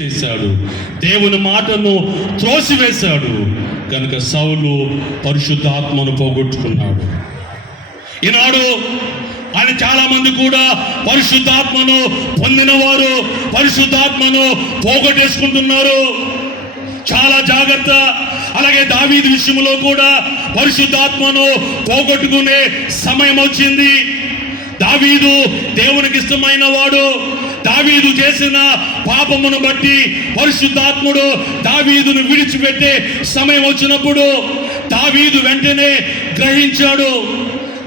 చేశాడు, దేవుని మాటను త్రోసివేశాడు కనుక సౌలు పరిశుద్ధాత్మను పోగొట్టుకున్నాడు. ఈనాడు ఆయన చాలా మంది కూడా పరిశుద్ధాత్మను పొందినవారు పరిశుద్ధాత్మను పోగొట్టేసుకుంటున్నారు. చాలా జాగ్రత్త. అలాగే దావీదు విషయంలో కూడా పరిశుద్ధాత్మను పోగొట్టుకునే సమయం వచ్చింది. దావీదు దేవునికి ఇష్టమైన వాడు. దావీదు చేసిన పాపమును బట్టి పరిశుద్ధాత్ముడు దావీదును విడిచిపెట్టే సమయం వచ్చినప్పుడు దావీదు వెంటనే గ్రహించాడు.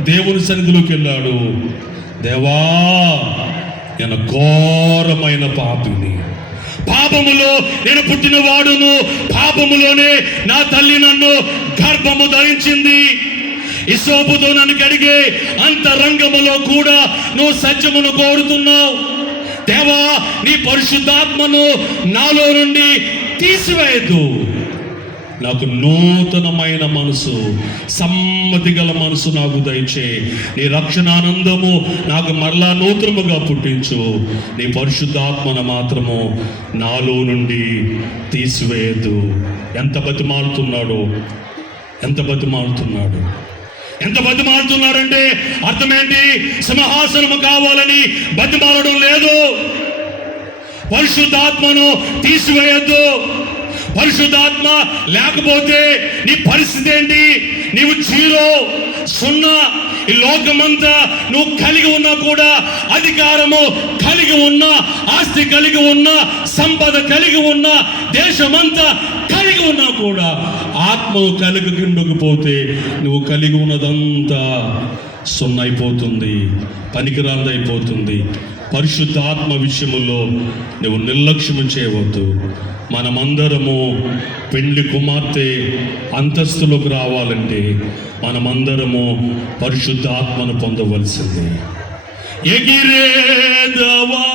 దేవుని సన్నిధిలోకి వెళ్ళాడు. దేవా, నేను ఘోరమైన పాపిని, పాపములో నేను పుట్టిన వాడును, పాపములోనే నా తల్లి నన్ను గర్భము ధరించింది. హిస్సోపుతో నన్ను కడిగే అంతరంగములో కూడా నువ్వు సత్యమును కోరుతున్నావు. దేవా, నీ పరిశుద్ధాత్మను నాలో నుండి తీసివేయద్దు. నాకు నూతనమైన మనసు, సమ్మతి గల మనసు నాకు దయచేయి. నీ రక్షణానందము నాకు మరలా నూతనముగా పుట్టించు. నీ పరిశుద్ధాత్మను మాత్రము నాలో నుండి తీసివేయద్దు. ఎంత బతిమాలుతున్నాడు, ఎంత బతిమాలుతున్నాడు, ఎంత బతిమాలుతున్నాడంటే అర్థమేంటి? సింహాసనము కావాలని బతిమాలడం లేదు. పరిశుద్ధాత్మను తీసివేయద్దు. పరిశుద్ధాత్మ లేకపోతే నీ పరిస్థితి ఏంటి? నీవు జీరో, సున్నా. ఈ లోకమంతా నువ్వు కలిగి ఉన్నా కూడా, అధికారము కలిగి ఉన్నా, ఆస్తి కలిగి ఉన్నా, సంపద కలిగి ఉన్నా, దేశమంతా కలిగి ఉన్నా కూడా ఆత్మ కలిగిపోతే నువ్వు కలిగి ఉన్నదంతా సున్నైపోతుంది, పనికిరాందైపోతుంది. పరిశుద్ధాత్మ విషయములో నువ్వు నిర్లక్ష్యం చేయవద్దు. మనమందరము పెండ్లి కుమార్తె అంతస్తులోకి రావాలంటే మనమందరము పరిశుద్ధాత్మను పొందవలసింది. ఎగిరేదవా